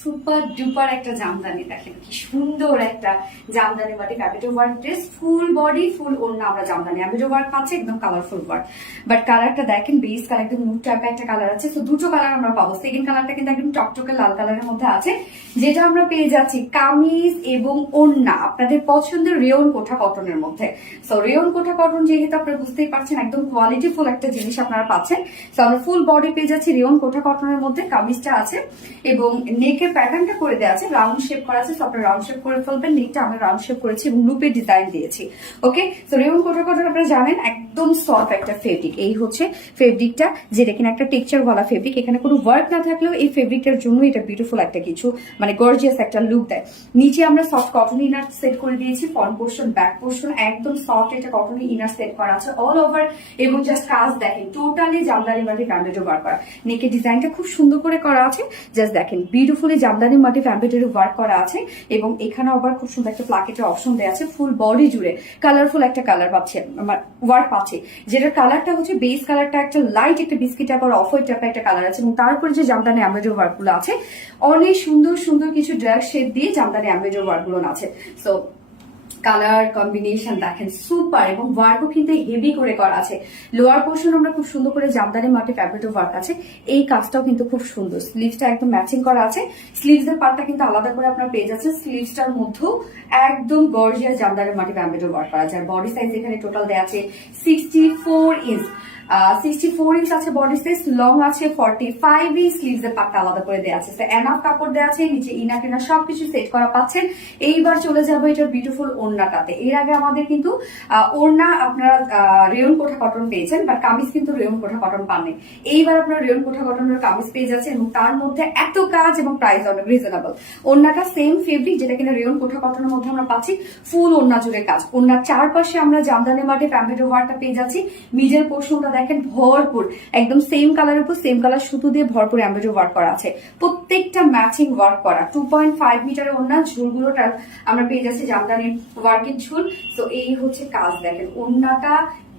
Super duper একটা জামদানি, দেখেন কি সুন্দর একটা জামদানি বাটি ক্যাপিটো work dress, full body full ওড়না আমরা জামদানি ক্যাপিটো ওয়ার্ক পাচ্ছি, একদম কালারফুল ওয়ার্ক। বাট কালারটা দেখেন বেস কালার একদম নুড টাইপের একটা কালার আছে। তো দুটো কালার আমরা পাবো। সেকেন্ড কালারটা কিন্তু একদম টকটকে লাল কালারের মধ্যে আছে, যেটা আমরা পেয়ে যাচ্ছি কামিজ এবং ওড়না আপনাদের পছন্দের রেয়ন কোঠা কটনের মধ্যে। সো রেয়ন কোঠা কটন যেহেতু আপনারা বুঝতেই পারছেন একদম কোয়ালিটি ফুল একটা জিনিস আপনারা পাচ্ছেন। সো আমরা ফুল বডি পেয়ে যাচ্ছি রেয়ন কোঠা কটনের মধ্যে, কামিজটা আছে এবং নেকের প্যাটার্নটা করে দেওয়া আছে, রাউন্ড শেপ করা আছে। সো আপনারা রাউন্ড শেপ করে ফেলবেন। নেকটা আমরা রাউন্ড শেপ করেছি এবং লুপের ডিজাইন দিয়েছি। ওকে, সো রেয়ন কোঠা কটন আপনারা জানেন একদম সফট একটা ফেব্রিক। এই হচ্ছে ফেব্রিকটা, যেটা কিনা একটা টেক্সচার ওয়ালা ফেব্রিক। এখানে কোনো ওয়ার্ক না থাকলেও এই ফেব্রিকটার জন্য এটা বিউটিফুল একটা কিছু মানে গর্জিয়াস একটা লুক দেয়। নিচে আমরা সফট কটন ইনার সেট করে দিয়েছি, ফ্রন্ট পোর্শন ব্যাক পোর্শন একদম সফট এটা কটন ইনার সেট করা আছে অল ওভার। এবং জাস্ট কাজ দেখেন টোটালি জামদানি মাটি ফ্যাব্রিকের ওয়ার্ক করা। নেকের ডিজাইনটা খুব সুন্দর করে করা আছে, জাস্ট দেখেন বিউটিফুলি জামদানি মাটি ফ্যাব্রিকের ওয়ার্ক করা আছে। এবং এখানে আবার খুব সুন্দর একটা প্লাকেটের অপশন দেওয়া আছে, ফুল বডি জুড়ে কালারফুল একটা কালার পাচ্ছে ওয়ার্ক পাচ্ছে, যেটার কালারটা হচ্ছে বেস কালারটা একটা লাইট একটা বিস্কিট টাইপের অফ হোয়াইট টাইপের একটা কালার আছে। এবং তারপরে যে জামদানি এমব্রয়ডারি ওয়ার্ক গুলো আছে অনেক সুন্দর সুন্দর কিছু ডার্ক শেড দিয়ে জামদানি এমব্রয়ডারি ওয়ার্ক গুলো আছে। সো কালার কম্বিনেশন দেখেন সুপার, এবং ওয়ার্কও কিন্তু হেভি করে করা আছে। লোয়ার পোর্শন আমরা খুব সুন্দর করে জামদানি মাটি ফ্যাব্রিক ওয়ার্ক আছে। এই কাজটাও কিন্তু খুব সুন্দর, স্লিভসটা একদম ম্যাচিং করা আছে। স্লিভস এর পার্টটা কিন্তু আলাদা করে আপনার পেয়ে যাচ্ছে। স্লিভসটার মধ্যেও একদম গর্জিয়াস জামদানি মাটি ফ্যাব্রিক ওয়ার্ক করা আছে। আর বডি সাইজ এখানে টোটাল দেওয়া আছে 64 ইঞ্চ। 64 ইঞ্চ আছে বডি সাইজ, লং আছে 45 ইঞ্চ। স্লিভস এর পার্টটা আলাদা করে দেওয়া আছে। এনাফ কাপড় দেওয়া আছে, নিচে ইনা টিনা সবকিছু সেট করা পাচ্ছেন। এইবার চলে যাবো এটার বিউটিফুল ওড়নাটাতে। এর আগে আমাদের কিন্তু ওড়না আপনারা রেয়ন কোঠা কটন পেয়েছেন, বাট কামিজ কিন্তু রেয়ন কোঠা কটন পাননি। এইবার আপনারা রেয়ন কোঠা কটনের কামিজ পেয়ে যাচ্ছেন, এবং তার মধ্যে এত কাজ এবং প্রাইস অনেক রিজনেবল। ওড়নাটা সেম ফেব্রিক যেটা কিনা রেয়ন কোঠা কটনের মধ্যে আমরা পাচ্ছি, ফুল ওড়না জুড়ে কাজ। ওড়নার চারপাশে আমরা জামদানি মাটি ফ্যাব্রিক ওয়ার্কটা পেয়ে যাচ্ছি। মিডল পোর্শনটা দেখেন ভরপুর একদম সেম কালারের উপর সেম কালার সুতো দিয়ে ভরপুর এমব্রয়ডারি ওয়ার্ক করা আছে। প্রত্যেকটা ম্যাচিং ওয়ার্ক করা। 2.5 মিটারের ওড়না, ঝুলগুলোটা আমরা পেয়ে যাচ্ছি জামদানি ওয়ার্কের ঝুল। তো এই হচ্ছে কাজ দেখেন, ওড়নাটা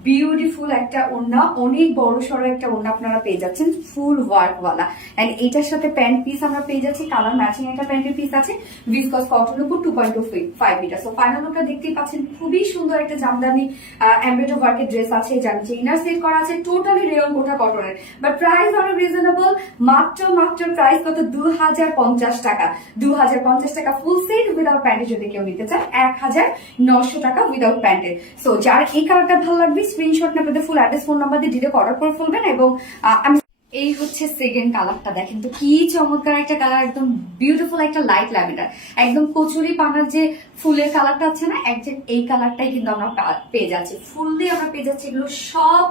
বিউটিফুল একটা ওড়না, অনেক বড় সড়ো একটা ওড়না আপনারা পেয়ে যাচ্ছেন ফুল ওয়ার্ক ওয়ালা। এন্ড এটার সাথে প্যান্ট পিস আমরা পেয়ে যাচ্ছি, কালার ম্যাচিং একটা প্যান্টের পিস আছে, ভিসকস কটনের উপর 2.25 মিটার। সো ফাইনাল লুকটা দেখতেই পাচ্ছেন, খুবই সুন্দর একটা জামদানি এমব্রয়ডারি ওয়ার্কের ড্রেস আছে, যার নিচে ইনার সেট করা আছে টোটালি রেয়ন কোঠা কটনের। বাট প্রাইস অনেক রিজনেবল, মাত্র প্রাইস কত 2050 টাকা। 2050 টাকা ফুল সেট উইদাউট প্যান্টে যদি কেউ নিতে চান, 1900 টাকা উইদাউট প্যান্টে। সো যার এই কালারটা ভালো লাগবে স্ক্রিনশট না পেতে ফুল অ্যাড্রেস ফোন নাম্বার দিয়ে ডিরেক্ট অর্ডার করে ফেলবেন। এবং আমি এই হচ্ছে সেকেন্ড কালারটা, দেখেন তো কি চমৎকার একটা কালার, একদম বিউটিফুল একটা লাইট ল্যাভেন্ডার, একদম কচুরি পানার যে ফুলের কালারটা আছে না একজ্যাক্ট এই কালারটাই কিন্তু আমরা পেয়ে যাচ্ছি। ফুল দিয়ে আমরা পেয়ে যাচ্ছি এগুলো সব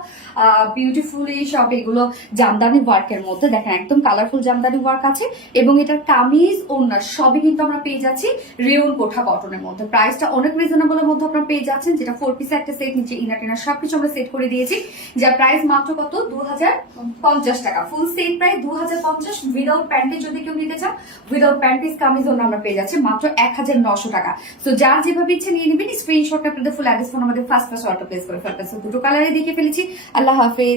বিউটিফুলি, সব এগুলো জামদানি ওয়ার্কের মধ্যে। দেখেন একদম কালারফুল জামদানি ওয়ার্ক আছে, এবং এটার কামিজ ওড়না সবই কিন্তু আমরা পেয়ে যাচ্ছি রেয়ন কোঠা কটনের মধ্যে। প্রাইসটা অনেক রিজনেবলের মধ্যে আপনারা পেয়ে যাচ্ছেন, যেটা 4 পিসের একটা সেট, নিচে ইনার টিনার সবকিছু আমরা সেট করে দিয়েছি, যার প্রাইস মাত্র কত 2050 টাকা। ফুল সেট প্রাইস 2050 উইদাউট প্যান্টে যদি কেউ নিতে চান, উইদাউট প্যান্টিস কামিজ ওড়না আমরা পেয়ে যাচ্ছি মাত্র 1900 টাকা। তো যার যেভাবে ইচ্ছে নিয়ে নেবেন, স্ক্রিনশট আপনাদের ফুল অ্যাড্রেস ফোন আমাদের ফার্স্ট অর্ডার প্লেস করে ফেলবেন। দুটো কালারে দেখে ফেলেছি। আল্লাহ হাফেজ।